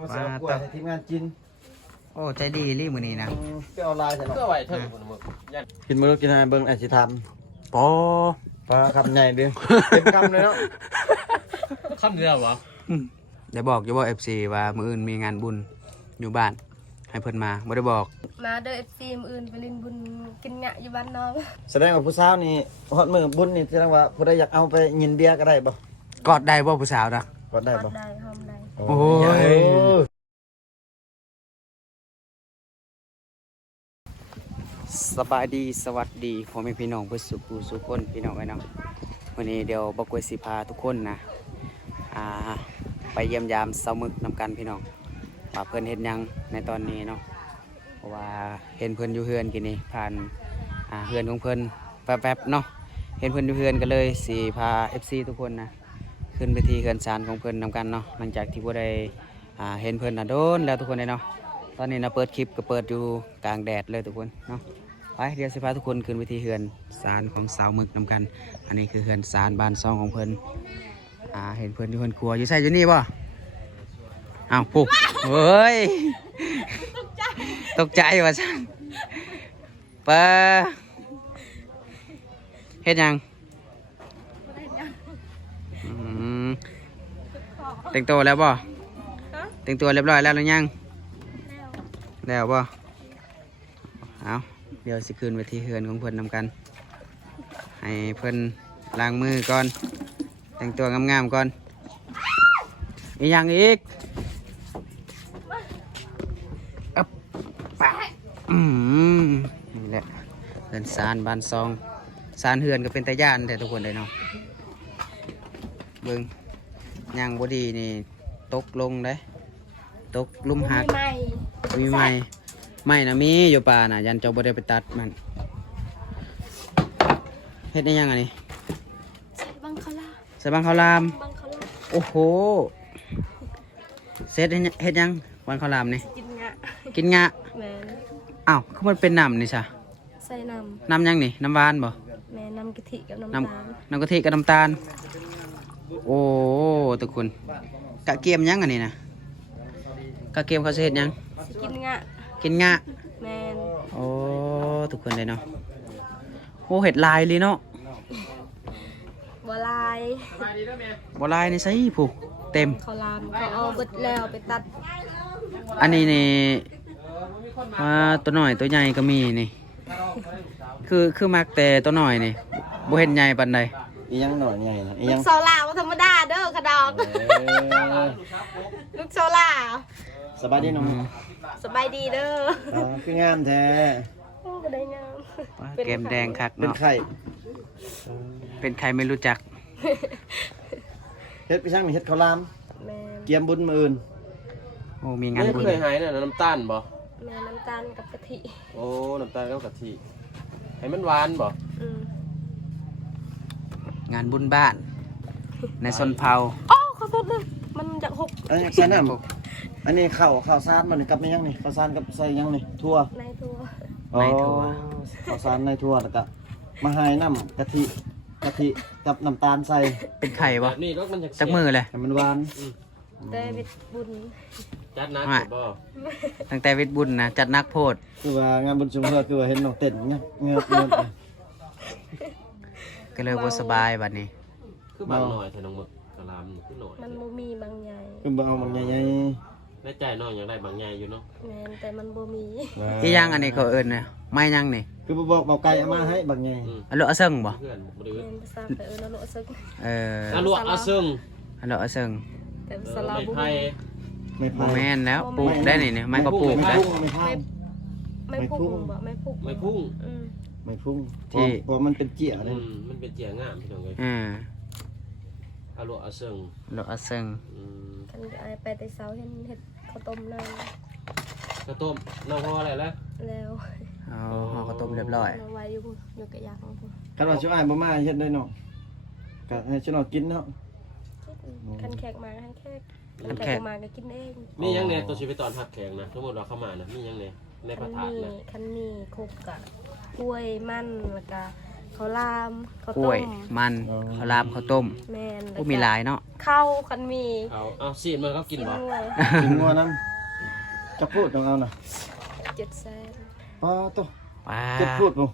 มาเสียกล้วยให้ทีมงานกินโอ้ใจดีรีมื้อนี้นะก็เอาลายใส่เนาะ ก็ไหวเถิดมึงกินมื้อกินอะไรเบิ่งไอ้สิทำปอปลาคำใหญ่ดิเต็มคำเลยเนาะคำเดียวเหรอเดี๋ยวบอกอยู่บ่ FC ว่ามื้ออื่นมีงานบุญอยู่บ้านให้เพิ่นมาบ่ได้บอกมาเด้อ FC มื้ออื่นไปเล่นบุญกินงะอยู่บ้านน้องแสดงว่าผู้สาวนี่ฮอดมื้อบุญนี่แสดงว่าผู้ใดอยากเอาไปยินเบียร์ก็ได้บ่กอดได้บ่ผู้สาวนะกอดได้บ่ได้หอมได้โอ้ยสบายดีสวัสดีพ่อแม่พี่น้องเพื่อนสุคนพี่น้องไอ้น้องวันนี้เดี๋ยวบอกกวยสิพาทุกคนนะไปเยี่ยมยามเสามึกนำกันพี่น้องว่าเพื่อนเห็นยังในตอนนี้เนาะเพราะว่าเห็นเพื่อนอยู่เฮือนกินนี่ผ่านเฮือนของเพื่อนแป๊บๆเนาะเห็นเพื่อนอยู่เฮือนก็เลยสิพา FC ทุกคนนะขึ้นไปที่เฮือนศาลของเพื่อนนำกันเนาะหลังจากที่ผู้ใดเห็นเพื่อนโดนแล้วทุกคนเลยเนาะตอนนี้นะเปิดคลิปก็เปิดอยู่กลางแดดเลยทุกคนเนาะไปเดี๋ยวสิพาทุกคนขึ้นไปที่เฮือนศาลของสาวมึกนำกันอันนี้คือเฮือนศาลบ้านซองของเพิ่นเห็นเพิ่นอยู่เฮือนครัวอยู่ใส่อยู่นี่ป่ะอ้าวปุ๊บเฮ้ยตกใจว่ะฉันเปิดเฮ็ดยังแต่งตัวแล้วป่ะแต่งตัวเรียบร้อยแล้วหรือยังแล้วป่ะเอาเดี๋ยวสิคืนไปที่เฮือนของเพิ่นนำกันให้เพิ่นล้างมือก่อนแต่งตัวงามๆก่อนอีกอย่างอีกนี่แหละเฮือนซานบ้านซองซานเฮือนก็เป็นตาย่านแต่ทุกคนเลยเนาะเบิ่งย่างบดีนี่ตกลงได้ตกลุ่มหักมีไม้ไม่นะมีอยู่ป่าน่ะยันเจ้าบ่ได้ไปตัดมันเฮ็ดได้ยังไงนี่ใส่บังคลาใส่บังข้าวรามโอ้โหเฮ็ดยังบังข้าวรามนี่กินงะแม่อ้าวคือมันเป็นน้ำนี่ซะใส่น้ำยังนี่น้ำหวานบ่แม่น้ำกะทิกับน้ำตาลน้ำกะทิกับน้ำตาลโอ้ทุกคนกะเกียมยังอันนี้นะกะเกียมเขาสิเฮ็ดยังกินงะแม่โอ้ทุกคนเลยเนาะโอ้เห็ดลายเลยเนาะบัวลายนี่ใส่ผู้เต็มเขาลามเขาเอาเบิดแล้วไปตัดอันนี้นี่ตัวหน่อยตัวใหญ่ก็มีนี่คือมักแต่ตัวหน่อยนี่บ่เห็นใหญ่ปานใดอีหยังหน่อยใหญ่นะอีหยังลูกโซล่าธรรมดาเด้อกระดองลูกโซล่าสบายดีน้องสบายดีเด้อคืองามแท้โอ้ก็ได้งามแก้มแดงคักเนาะเป็นไข่ไม่รู้จักเฮ็ดไปช่างนี่เฮ็ดข้าวรามเกียมบุญมื้ออื่นโอ้มีงานบุญเคยหายน่ะน้ำตาลบ่แม่น้ำตาลกับกะทิโอ้น้ำตาลกับกะทิให้มันหวานบ่งานบุญบ้านในชนเผ่าอ๋อขอโทษเลยมันจะหกอันนี้ใส่น้ำอันนี้ข้าวสารมันกับยังนี่ข้าวสารกับใส่ยังนี่ถั่วในถั่วข้าวสารในถั่วแล้วก็มาให้น้ำกะทิกับน้ำตาลใส่เป็นไข่บ่นี่รสมันจักมือเลยให้มันหวานแต่วิทบุญจัดนักบ่ตั้งแต่วิทบุญนะจัดนักโพดคือว่างานบุญชุมเพื่อคือว่าเห็นน้องเต้นเงี้ยเงือกก็เลยบ่สบายบัดนี้คือบางหน่อยแต่น้องมึกกะลามคือหน่อยมันบ่มีบางใหญ่คือบ่เอาบางใหญ่ในใจน้องอยากได้บางใหญ่อยู่เนาะแม่นแต่มันบ่มีอีหยังอันนี้เขาเอิ้นน่ะไม่ยังนี่คือบ่บอกเบาไก่เอามาให้บางใหญ่อะโลอะเซิงบ่เพื่อนบ่ได้ภาษาไปอะโลอะเซิงอะโลอะเซิงแต่ภาษาลาวบ่ไม่พายแม่นแล้วปลูกได้นี่ไม้ก็ปลูกได้ไม่พุ่งบ่ไม่พุ่งที่พอมันเป็นเจี๋ยเลยมันเป็นเจี๋ยงามพี่น้องเอ้ยอะโลอะเซิงกันไปแต่เช้าเฮ็ดข้าวต้มนั่นข้าวต้มน้องพออะไรแล้วห่อข้าวต้มเรียบร้อยไว้อยู่กะยากของผมคันว่าสิอ้ายบ่มาเฮ็ดได้เนาะก็ให้สิน้องกินเนาะคันแขกมาคันแขกมาก็กินเองมียังแน่ตัวสิไปตอนหักแขกนะสมมุติว่าเข้ามานะมียังแน่ในพระธาตุนะคันนี้ครบกะกล้วยมันแล้วก็ข ข้าวหลามข้าว กล้ ต้ วย ม มันข้าวหลามข้าวต้ม แม่น โอ้มีหลายเนาะ ข้าวคันมี เอาซีนมันเขากินบ่ ด้วย กินงัวน้ำจะพูดต้องเอาน่ะ 700,000 อ๋อตัว ว้า จะพูดบ่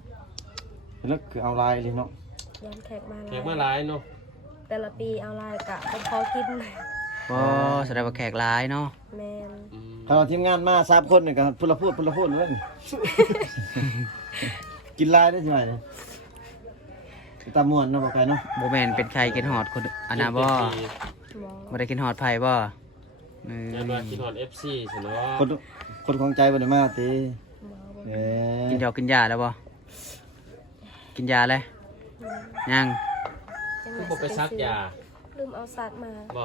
แล้วคือเอาลายเลยเนาะ ย้อนแขกมา แขกมาหลายเนาะ แต่ละปีเอาลายกะบ่พอกิน บ่แสดงว่าแขกหลายเนาะ แม่น อืม ถ้าเราทีมงานมา3คนนี่ก็พูดละพูดเลย กินลายได้ใช่ไหมเนี่ยตาม่วนเนาะบ่ไกลเนาะ บ่แม่นเป็นใครกินฮอดคนอันน่ะบ่ หมอ บ่ได้กินฮอดไผบ่ ยันว่ากินฮอด FC สิเนาะ คนของใจบ่ได้มาติ หมอบ่ เอ้ กินยากินยาแล้วบ่กินยาเลยยัง คือบ่ไปซักยา ลืมเอาสัตว์มา บ่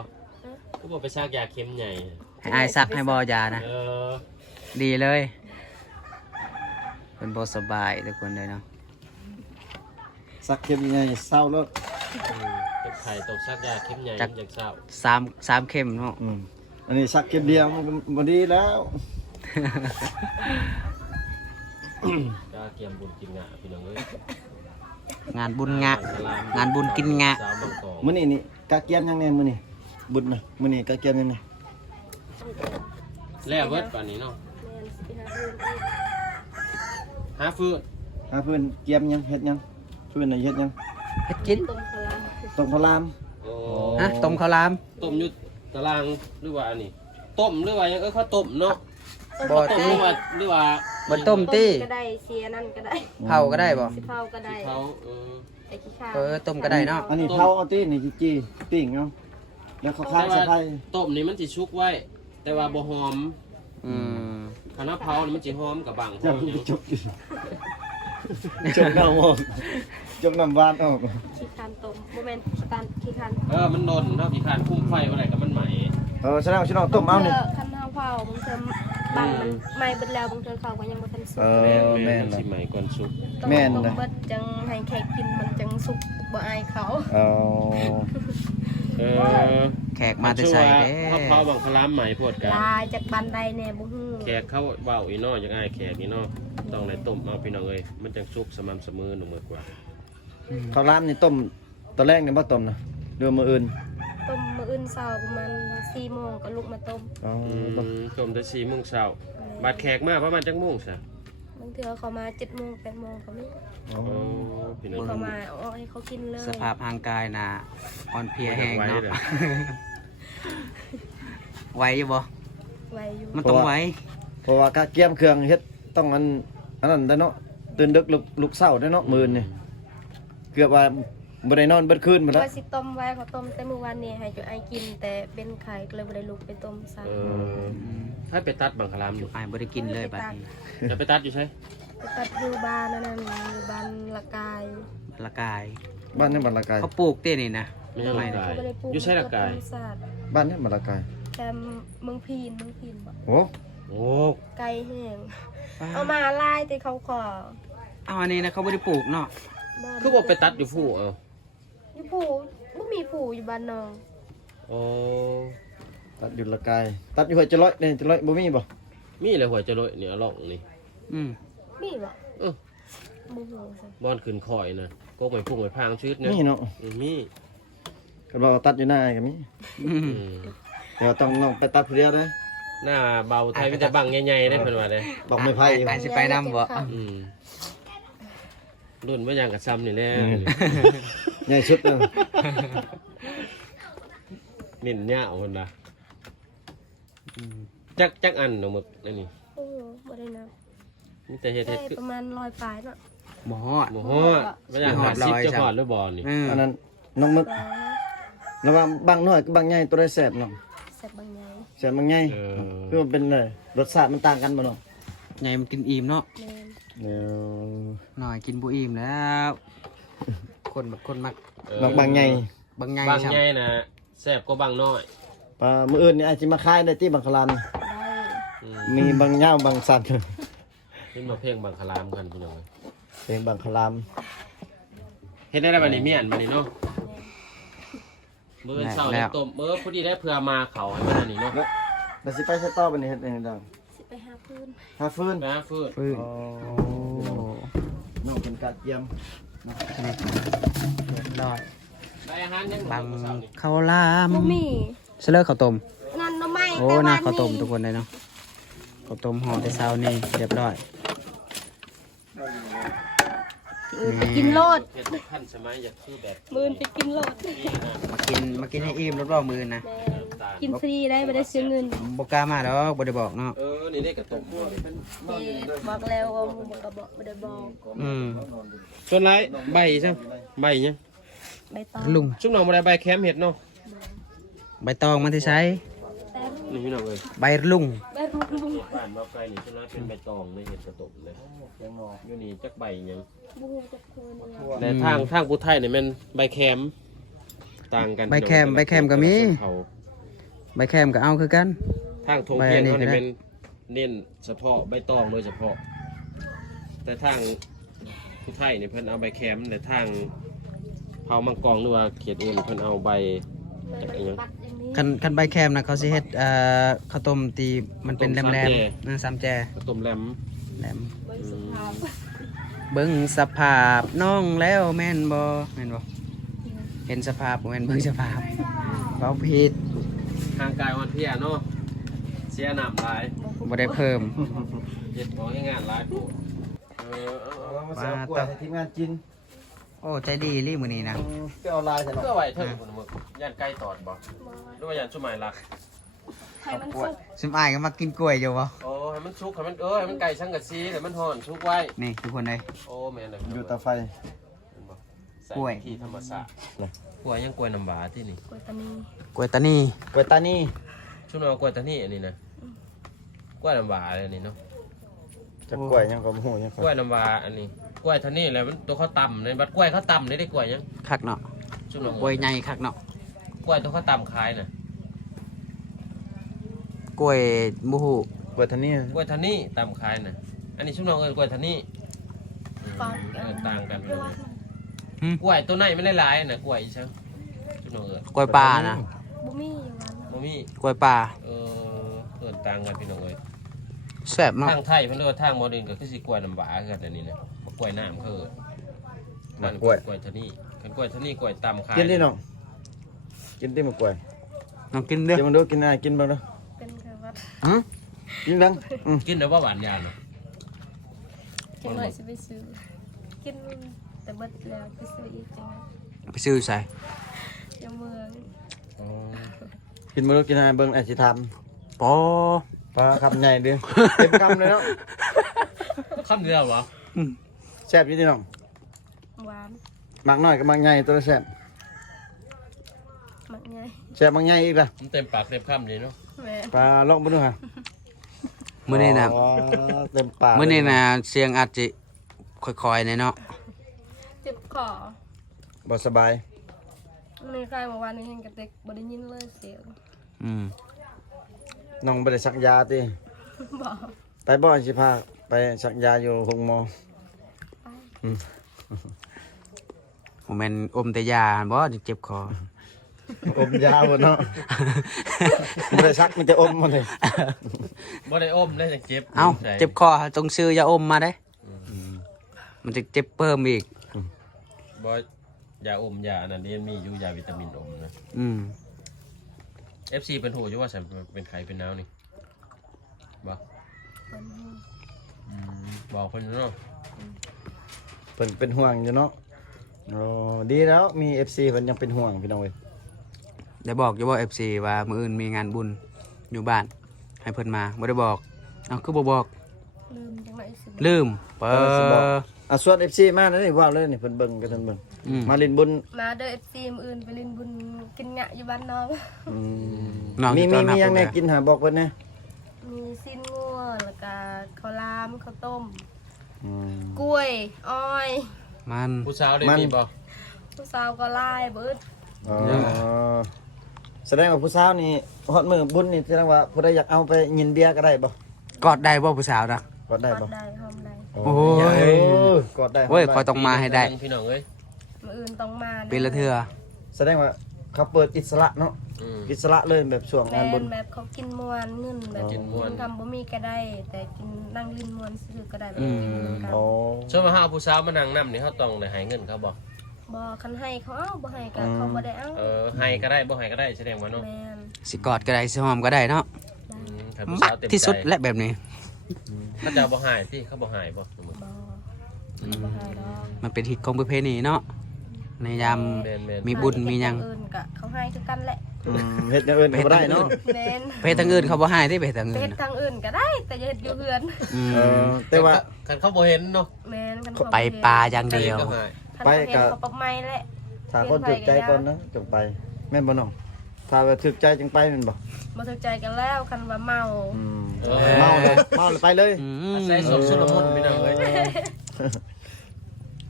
คือบ่ไปซักยาเข็มใหญ่ ให้อายซักให้บ่ยานะ เออ ดีเลยเป็นบ่สบายทุกคนเลยเนาะ สักเข็มยังไงเศร้าแล้ว เป็นไข่ตกซักยาเข็มใหญ่มันจากเศร้า 3เข็มเนาะ อันนี้สักเข็มเดียวมันก็บ่ดีแล้ว ก็เกียมบุญกินงะพี่น้องเอ้ย งานบุญงะงานบุญกินงะ สาวบางกอก มื้อนี้นี่กะเกียมยังไงมื้อนี้บุญนะมื้อนี้กะเกียมยังไง แล้วเบิดป่านนี้เนาะ แม่นสิไปหาเพิ่นอีก หาฟืน หาเพิ่นเกียมยังเฮ็ดยังเพิ่นน่ะเฮ็ดยัง เฮ็ดกิน ต้มข้าวหลาม ต้มข้าวหลาม โอ้ ฮะต้มข้าวหลาม ต้มอยู่ตารางหรือว่าอันนี้ต้มหรือว่ายังข้าวต้มเนาะ บ่ ต้ม ติ หรือว่า บ่ต้มติ ก็ได้เสียนั่นก็ได้ เผาก็ได้บ่ สิเผาก็ได้ เขาไอ้ขี้ข้าว ต้มก็ได้เนาะ อันนี้เผาเอาตินี่จี้ปิ้งเอาแล้วเขาคายใส่ไผ ต้มนี่มันสิชุกไว้ แต่ว่าบ่หอม อืม คณะเผานี่มันสิหอมกับบางห จะ อมหยัง จบดิจบน้ำออกจบน้ำหวานออก ขี้คานต้มบ่แม่นขี้คาน มันโดนเท่ากี่คันคุ้มไฟอะไรกับมันใหม่ แสดงว่าชิน้องต้มเอานี่ คันเฮาเผาบางเทื่อบังมันไหม้เบิดแล้วบางเทื่อเขาก็ยังบ่ทันสุก แม่น สิใหม่ก่อนสุก ต้อง แม่น ต้ม นะ เบิดจังให้แขกกินมันจังสุกบ่อายเขา เอา แขกมาแต่ใส่เด้ เขาบางคลามใหม่พวดกัน ลายจากบ้านใดแน่บ่ฮู้ แขกเขาเบาอีน้ออย่างไอ้แขกอีน้อต้องในต้มเอาพี่น้องเอ้ยมันจังสุกสม่ำเสมอหนุ่มกว่า ข้าวหลามนี่ต้มตอนแรกนี่บ่ต้มนะเดือมื้ออื่น ต้มมื้ออื่นเช้าประมาณ4 โมงก็ลุกมาต้ม อ๋อ ต้มได้4 โมงเช้าบาดแขกมาประมาณจังโมงซะ บางเทื่อเขามา7 โมง 8 โมงก็มี โอ้พี่น้อง เขามาเอาให้เขากินเลย สภาพร่างกายน่ะอ่อนเพลียแห้งเนาะไหวอยู่บ่ ไว้อยู่ มันต้องไหว เพราะว่ากะเกียมเครื่องเฮ็ดต้องอันนั้นได้เนาะตื่นดึกลุกเช้าได้เนาะมื้อนี่เกือบว่าบ่ได้นอนเบิดคืนหมดแล้ว ว่าสิต้มไว้เขาต้มแต่มื้อวานนี้ให้จุไอกิน แต่เป็นไข่ก็เลยบ่ได้ลุกไปต้มซ้ำ ถ้าไปตัดบางคลามอยู่ อายบ่ได้กินเลยบัดนี้ จะไปตัดอยู่ใช่ ไปตัดอยู่บ้านนั่นน่ะอยู่บ้านละกาย ละกาย บ้านนี้บ้านละกาย เขาปลูกเต้นี่นะ ไม่ใช่ละกาย เขาบ่ได้ปลูก อยู่ใช่ละกาย ต้นศาสตร์ บ้านนี้บ้านละกาย แต่เมืองพีนบ่ โอ้ โอ้ ไก่แห้งเอามาลายแต่เขาขอ เอาอันนี้นะเขาบ่ได้ปลูกเนาะ คือบอกไปตัดอยู่ผู้เอา อยู่ผู้บ่มีผู้อยู่บ้านน้อง โอ้ ตัดอยู่ละกายตัดอยู่หัวจะร้อยเนี่ยจะร้อยบ่มีบ่ มีอะไรหัวจะโรยเนี่ยเอาลองนี่ อืม มีบ่ เออ บ่ฮู้ซะ บอนขึ้นคอยนะก็ไม่พุ่งไม่พางชีวิตเนี่ย มีเนาะ มี ก็บอกว่าตัดอยู่หน้าก็มี อืม แต่ว่าต้องไปตัดผู้เดียวเด้อ หน้าเบาไทยมีแต่บังใหญ่ๆได้เป็นว่าได้ บอกไม่ไผ่อยู่ อายสิไปนำบ่ รุ่นไม่ยังกับซ้ำนี่แหละ ใหญ่สุดเลย มิ่นเนี่ยเอาคนละจักอันเนาะมึกนั่นนี่ โอ้บ่ได้นะ มีแต่เฮ็ด ได้ คือ ประมาณ100ปลายเนาะ บ่ฮอด โอ้โหไม่ยังหาซิปจะพอดหรือบอลนี่ อืม อันนั้นน้องมึก บ่ ระหว่างบางน้อยกับบางใหญ่ตัวใดแซ่บเนาะ แซ่บบางใหญ่ แซ่บบางใหญ่คือมันเป็นเลยรสชาติมันต่างกันบ่เนาะ ไงมันกินอิ่มเนาะ แม่น เดี๋ยว หน่อยกินบ่อิ่มแล้ว คนมัก น้องบางใหญ่ บางไง บาง ใช่ ใหญ่นะแซ่บก็บางน้อย ปลามื้ออื่นนี่อาจสิมาขายได้ที่บางคลาน ได้ มีบางยาวบางสัน นี่มาเพ่งบางคลามกันพี่น้อง เป็นบางคลาม เฮ็ดได้บัดนี้เมียนบัดนี้เนาะมื้อเช้านี่ต้มพอดีได้เพื่อมาเขาให้มันอันนี้เนาะ แล้วสิไปใช้ต่อบัดนี้เฮ็ดเองดัง สิไปหาพื้น หาฟืน นะฟื้น ฟื้น อ๋อน้องเป็นกาดเยี่ยม นี่เรียบร้อย ได้อาหารยัง บัง มื้อเช้านี่ ข้าวหลาม บ่มี เสลอข้าวต้ม นั่นหน่อไม้ โอ้ แต่ น่า วัน ข้าวต้ม นี้ ทุกคนเลยเนาะข้าวต้มห่อแต่เช้านี่เรียบร้อย ไปกินโลด เฮ็ดทันสมัยอยากคือแบบ มื้อไปกินโลด นี้นะ มากินให้อิ่มรอบๆมือนะ แม่กินฟรีได้บ่ได้เสียเงิน บกล้ามาดอกบ่ได้บอกเนาะ นี่ได้กระตกบ่ บอกแล้วว่ามึงก็บอกบ่ได้บอก ส่วนไรใบใช่ใบยัง ใบตอง ลุง ชุบหน่อบ่ได้ใบแคมเห็ดเนาะ ใบตองมาที่ใช้ แต่ นี่พี่น้องเอ้ย ใบลุง ใบรุง บ้านบ่ไกลนี่ชุบหน่อเป็นใบตองในเห็ดกระตกเลยอยู่นี่จักใบยัง บูจะคืนเนี่ย แต่ทางผู้ไทยนี่แม่นใบแคมต่างกัน ใบแคมก็มี เขา ใบแคมก็เอาคือกัน ทางทงเพียงเขานี่ ใบอันนี้ก็ได้ เป็นเน้นเฉพาะใบตองโดยเฉพาะ แต่ทางผู้ไทยนี่เพิ่นเอาใบแคมแต่ทางเผามังกรหรือว่าเขตอื่นเพิ่นเอาใบจักอีหยัง ปัดอย่างนี้ คันใบแคมนะเขาสิเฮ็ดข้าวต้มตีมันเป็นแหลมๆนั่นซ้ำแจ ข้าวต้มแหลม แหลม ใบสุภาพ เบิ่งสภาพน้องแล้วแม่นบ่แม่นบ่เห็นสภาพบ่แม่นเบิ่งสภาพเว้าผิด ทางกายวันเพียเนาะเสียน้ำหลาย บ่ได้เพิ่ม เฮ็ดบ่ให้งานหลายโพดเอา มาเสิร์ฟกล้วยให้ทีมงานกิน โอ้ใจดีรีมื้อนี้นะ ไปเอาลายใส่เนาะ เพื่อไว้เถิดพุ่นมึกย่านไก่ตอดบ่หรือว่าย่านชุมหมายรัก ไข่มันสุก ซุมอ้ายก็มากินกล้วยอยู่บ่ โอ้ให้มันชุกให้มันให้มันไก่ช่างกะซีให้มันห่อนชุกไว้ นี่ทุกคนเลย โอ้แม่นเลย อยู่ตาไฟ กล้วยที่ธรรมศาสตร์กล้วยยังกล้วยน้ำว้าที่นี่ กล้วยตานี กล้วยตานี กล้วยตานี่ ชุนเอากล้วยตานี่อันนี้นะกล้วยน้ำว้าอันนี้เนาะ จะกล้วยยังก็บ่ฮู้ยัง กล้วยน้ำว้าอันนี้กล้วยตานี่แหละมันตัวเขาต่ำในบัดกล้วยเขาต่ำได้กล้วยยัง คักเนาะ ชุนเอา กล้วยใหญ่คักเนาะ กล้วยตัวเขาต่ำขายน่ะ กล้วยบ่ฮู้ กล้วยตานี่ กล้วยทานี่ต่ำขายน่ะอันนี้ชุนเอากล้วยทานี่ ฟัง ต่างกัน เรียกว่าก ล้วยตัวไหนไม่ได้หลายน่ะกล้วยอีช่างชุนเอา กล้วยป่านะ บุมี่อยู่วัน บ่มี กล้วยป่า เกินต่างกันพี่น้องเอ้ย แซ่บมาก ทางไทยเพิ่นเรียกว่าทางโมเดิร์นก็คือสิกล้วยน้ำว้าคือกันอันนี้นะเพราะกล้วยน้ำคือนั่นกล้วยทานี่กันกล้วยทานี่กล้วยต่ำขาย กินดิน้องกินดิมะกล้วย น้องกินเด้อ กินมันดูกินอะไรกินบ้างเด้อ เป็นแค่ว่า หึ กินดัง กินแล้วว่าหวานยาวเนาะ จังหน่อยสิไปซื้อกินแต่เบิดแล้วไปซื้ออีกจังหวะ ไปซื้อใส่ ยังเมือง กินมาดูกินอะไรเบิ่งไอ้สิท ปอ ำปลาคำใหญ่เด้อเต็มคำเลยเนาะ คำเดียวเหรอ แซ่บอยู่ดิน้อง หวาน หมักน้อยกับหมักใหญ่ตัวละแซ่บ มักง่าย แซ่บหมักใหญ่อีกล่ะ มันเต็มปากเต็มคำเลยเนาะ แม่ ปลาลองบ่ดูฮะ มื้อนี้น่ะ อ๋อเต็มปาก มื้อนี้น่ะเสียงอาจจะค่อยๆหน่อยเนาะ เจ็บคอ บ่สบาย ในใครเมื่อวานนี้เห็นกับเด็กบ่ได้ยินเลยเสียง อืม น้องบ่ได้สักยาติ บอก ไปบ่สิพาไปสักยาอยู่ห้องหมอ ผมแม่นอมแต่ยาบ่จะเจ็บคอ อมยาบ่เนาะบ่ได้สักมันจะอมหมดเลย บ่ได้อมได้จังเจ็บ เอ้า ใจ เจ็บคอต้องซื้อยาอมมาได้มันจะเจ็บเพิ่มอีก บ่ยาอมยาอันนั้นนี่มีอยู่ยาวิตามินอมนะ อืม FC เป็นหูอยู่ว่าฉันเป็นไข้เป็นหนาวนี่บ่ เป็น บอกเพิ่นเนาะ เพิ่นเป็นห่วงอยู่เนาะโอ้ดีแล้วมี FC เพิ่นยังเป็นห่วงพี่น้องเว้ย ได้บอกอยู่บ่ FC ว่ามื้ออื่นมีงานบุญอยู่บ้าน ให้เพิ่นมาบ่ได้บอกเอ้าคือบ่บอก ลืมจังหน่อยสิ ลืมเปอ อ่ะส่วน FC มาแล้วนี่ว้าวเลยนี่เพิ่นเบิ่งกันเพิ่นเบิ่ง อืม มาเล่นบุญ มาเด้อ FC มื้ออื่นไปเล่นบุญกินงะอยู่บ้านน้อง อืม น้อง มี สิต้อนรับ ยังแน่ เพิ่น กินหาบอกเพิ่นแน่ มีสิ้นงัวแล้วก็ข้าวหลามข้าวต้ม อืม กล้วย อ้อย มัน ผู้สาวได้ มัน มีบ่ ผู้สาวก็ไล่เบิด อ๋อแสดงว่าผู้สาวนี่ฮอดมื้อบุญนี่แสดงว่าผู้ใดอยากเอาไปยินเบียร์ก็ได้บ่ กอดได้บ่ผู้สาวนะ กอดได้ ก บ่ อดได้หอมได้ โอ้ย กอดได้ โอ้ยคอยต้องมาให้ได้ พี่น้องเอ้ย มื้ออื่นต้องมา ปีละเทื่อ แสดงว่า เขาเปิดอิสระเนาะ อืม อิสระเลยแบบช่วง แม งานบุญ นแบบเขากินมวนเงินแบบ กินม่วน ทำบ่มีก็ได้ แต่กินนั่งลิ้นมวนซื้อก็ได้แบบกินเหมือนกัน อ๋อ ช่วงมาหาผู้สาวมานั่งนํนี่เฮาต้องได้ให้เงินเขาบ่ บ่คันให้เขาเอาบ่ให้ก็เขาบ่ได้เอา ให้ก็ได้บ่ให้ก็ได้แสดงว่าเนาะ แมน สิกอดก็ได้สิหอมก็ได้เนาะ ถ้าผู้ มั สาก วเต็ม ที่ ใจ สุดและแบบนี้ เขาจะบ่ให้ที่เขาบ่ให้บ่สมมุติ บ่บ่ให้ดอก มันเป็นฮิตของประเพณีเนาะในยาม แม่น มีบุญมีหยัง อื่นก็เขาให้คือกันแหละ เฮ็ดอย่างอื่นก็บ่ได้เนาะ แมน ไปทางอื่นเขาบ่ให้ที่ไปทาง เฮ็ อื่ ด น ทางอื่นก็ได้ แต่อย่าเฮ็ดอยู่เฮือน อืม แต่ว่า คันเขาบ่เห็นเนาะ แมนกัน ไปปลาอย่างเดียว ก็ให้ ไปกับเขาปรับไม้แหละ ถ้าคนถูกใจก่อนนะจงไปแม่นบ่น้องถ้าว่าถูกใจจึงไปแม่นบ่ บ่ถูกใจกันแล้วคันว่าเมา เมาเลยไปเลย อื อาม ศัยสมสุรมุนพี่น้องเอ้ย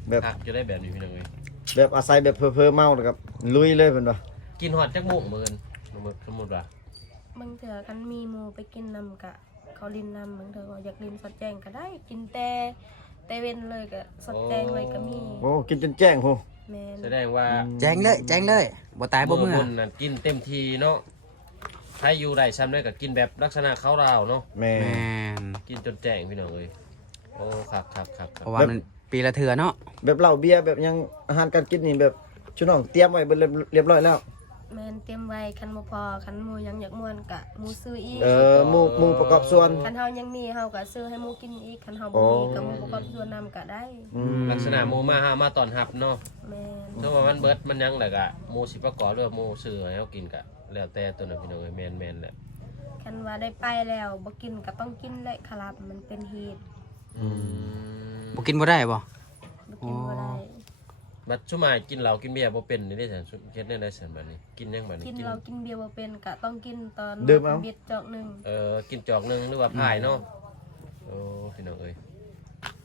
แบบ ครับจะได้แบบนี้พี่น้องเอ้ย แบบอาศัยแบบเพ้อๆเมาแล้วกับลุยเลยเพิ่นบ่ กินฮอดจักโมงเหมือนสมมุติว่า บางเถื่อกันมีหมู่ไปกินนำกะเขาลินนำบางเถื่อก็อยากลินสดแจ้งก็ได้ กินแต่เว้นเลยก็สดแจ้งเลยก็มี โอ้กินจนแจ้งโห แมน แสดงว่า แจ้งเลยแจ้งเลยบ่ตายบ่เมื่อ บุญน่ะกินเต็มทีเนาะใครอยู่ได้ซ้ำได้ก็กินแบบลักษณะเขาราวเนาะ แม่ แม่น กินจนแจ้งพี่น้องเอ้ยโอ้ครับครับครับค เพ รับ ราะว่ามันปีละเทื่อเนาะ แบบเหล้าเบียร์แบบยังอาหารการกินนี่แบบชุน้องเตรียมไว้เบิดเรียบร้อยแล้ว แมนเตรียมไว้คันบ่พอคันหมู่ยังอยากม่วนกะหมู่ซื้ออีก หมู่ประกอบส่วน คันเฮายังมีเฮาก็ซื้อให้หมู่กินอีกคันเฮาบ่มีก็หมู่ประกอบส่วนนำก็ได้ ลักษณะหมูมาหามาตอนรับเนาะ แมน ถ้าว่ามันเบิดมันยังแหละก็หมูสิประกอบหรือว่าหมูซื้อให้เฮากินก็แล้วแต่ตัวนั้นพี่น้องเอ้ยแม่นๆแหละ คันว่าได้ไปแล้วบ่กินก็ต้องกินแหละครับมันเป็นเหตุ บ่กินบ่ได้บ่ บ่กินบ่ได้ บัดชุมายกินเหล้ากินเบียร์บ่เป็นนี่ได้ซั่นเฮ็ดได้ไดซั่นบัดนี้กินยังบัดนี้ กินเรากินเบียร์บ่เป็นก็ต้องกินตอน ดื่มเอา เบ็ดจอกหนึง กินจอกหนึงหรือว่าพายเนาะโอ้พี่น้องเอ้ย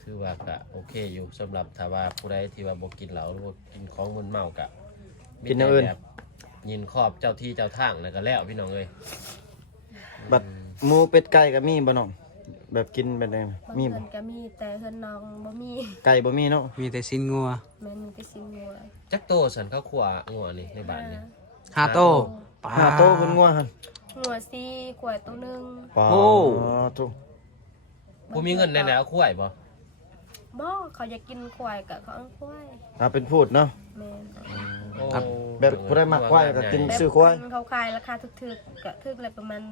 ถือว่าก็โอเคอยู่สำหรับถ้าว่าผู้ใดที่ว่าบ่กินเหล้าหรือว่ากินของมึนเมาก็ กินอย่างอื่น แบบยินครอบเจ้าที่เจ้าทางแล้วก็แล้วพี่น้องเอ้ย บัดหมูเป็ดไก่ก็มีบ่น้องแบบกินแบบนี้ บาง มี เพิ่ บ่ นก็มีแต่เพิ่นน้องบ่มี ไก่บ่มีเนาะ มีแต่สิ้นงัว แม่นมีแต่สิ่งงัว จักโตสันเขาขัวงัวนี่ในบ้านนี่ ห้าโตปลา หาโตเพิ่นงัวหั่น งัวซีขวายตัวหนึง ปลา โอ้ ทุก ผู้มีเงินในแล้วขวายบ่ บ่เขาอยากกินควายก็เขาเอาควาย เป็นพูดเนาะ แม่น โอ้ แบบผู้ใดมักควายก็กิน แบบ ซื้อควาย เขาขายราคาถึกๆก็ถึกเลยประมาณ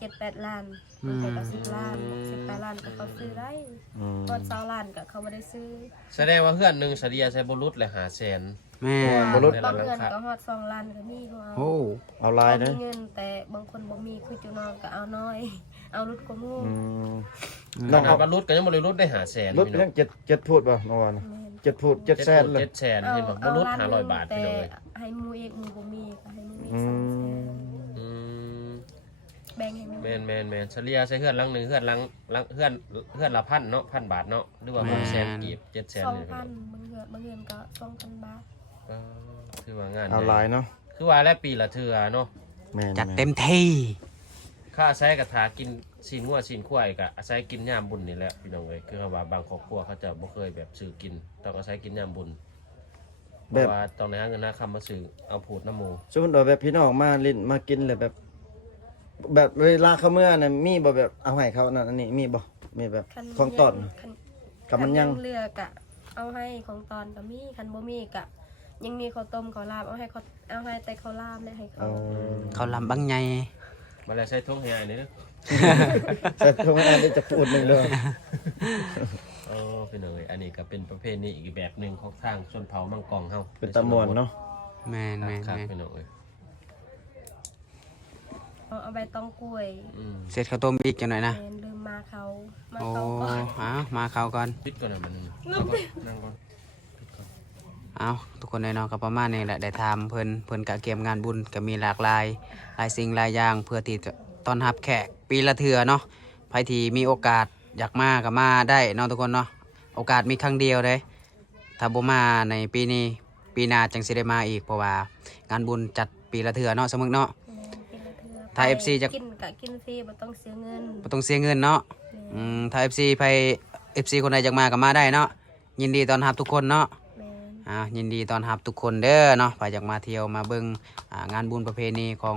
7-8 ล้านบางทีก็10 ล้าน18 ล้านก็เขาซื้อได้ตอน20ล้านก็เขาบ่ได้ซื้อ แสดงว่าเพื่อนหนึงเฉลี่ยใช้บ่รุดเลย500,000 แม่ บ่ลด บางเดือนก็ฮอด2ล้านก็มีเขาเอา โอ้ เอาลาย เขา เด้ มีเงินแต่บางคนบ่มีคือจุน้องก็เอาน้อย เอารุดกว่าหมู่ ขนาดว่ารุดก็ยังบ่ได้รุดได้500,000 รถ พี่น้ ยั อง ง7พูดบ่เมื่อวานน่ะ แม่น 7พูด7แสนเลย 700,000เห็นบ่บ่รุด500 บาทพี่น้องเอ้ย แต่ให้หมูอีกหมูบ่มีก็ให้หมูอีก อื 2 ม อืม แบ่งให้หมู แม่นเฉลี่ยใช้เฮือนหลังหนึงเฮือนหลังเฮือนละพันเนาะ1,000 บาทเนาะหรือว่า600,000กีบ700,000 2,000 นี่พี่น้อง บางเดือนก็ 2,000 บาท ก็ถือว่างาน เอาลายเนาะ คือว่าแล้วปีละเทื่อเนาะ แม่น จัดเต็มที่ ข้าอาศัยกระถากินซีนงัวซีนควายกะอาศัยกินยามบุญนี่แหละพี่น้องเอ้ยคือว่าบางครอบครัวเขาจะบ่เคยแบบซื้อกินต้องอาศัยกินยามบุญเพ แบบ ราะว่าต้องในหาเงินหาคำมาซื้อเอาผูดน้ำหมู สมมุติว่าแบบพี่น้องมาลิ้นมากินเลยแบบเวลาเขาเมื่อน่ะมีบ่แบบเอาให้เขานั่นอันนี้มีบ่มีแบบ คัน ของตอน คัน กับมันยัง คัเลือกะเอาให้ของตอนก็มีคันบ่มีกะยังมีข้าวต้มข้าวลาบเอาให้แต่ข้าวลาบและให้เขา เอา เขาลำบังไง มาแล้วใช้ทุ่งให้อ้ายนี่เด้อ ใส่ตรงนั้นจะพูดหนึงเด้อ โอ้พี่น้องเอ้ยอันนี้ก็เป็นประเภทนี้อีกแบบหนึงของทางชนเผ่ามังกรเฮา เป็นตะมวนเนาะ แม่น ครับ แม่น ครับ แม่น พี่น้องเอ้ย เอาใบตองกล้วย อืม เสร็จข้าวต้มอีกจังหน่อยนะ แม่นลืมมาเขามา โอ้ เขาก่อน เอามาเขาก่อน ปิดก่อนนะมันนั่งก่อน เอาทุกคนในน้องก็ประมาณนี้แหละได้ทำเพิ่นกะเกมงานบุญก็มีหลากหลายสิ่งหลายอย่างเพื่อที่จะต้อนรับแขกปีละเทื่อเนาะใครที่มีโอกาสอยากมาก็มาได้เนาะทุกคนเนาะโอกาสมีครั้งเดียวเด้ถ้าบ่มาในปีนี้ปีหน้าจังสิได้มาอีกเพราะว่างานบุญจัดปีละเทื่อเนาะสมมุติเนาะ แม่นเป็นละเทื่อ ถ้า ไป FC จะ กินกะกินฟรีบ่ต้องเสียเงิน บ่ต้องเสียเงินเนาะถ้า FC ไป FC คนใดอยากมาก็มาได้เนาะยินดีต้อนรับทุกคนเนาะ แม่น ยินดีต้อนรับทุกคนเด้อเนาะไปจากมาเที่ยวมาเบิ่งงานบุญประเพณีของ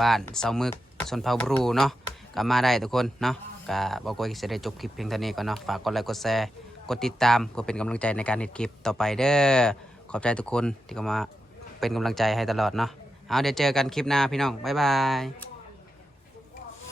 บ้านเสามึกชนเผ่าบรูเนาะก็มาได้ทุกคนเนาะก็บอกว่าจะได้จบคลิปเพียงเท่านี้ก่อนเนาะฝากกดไลค์กดแชร์กดติดตามเพื่อเป็นกำลังใจในการเฮ็ดคลิปต่อไปเด้อขอบใจทุกคนที่เข้ามาเป็นกำลังใจให้ตลอดเนาะเอาเดี๋ยวเจอกันคลิปหน้าพี่น้องบ๊ายบาย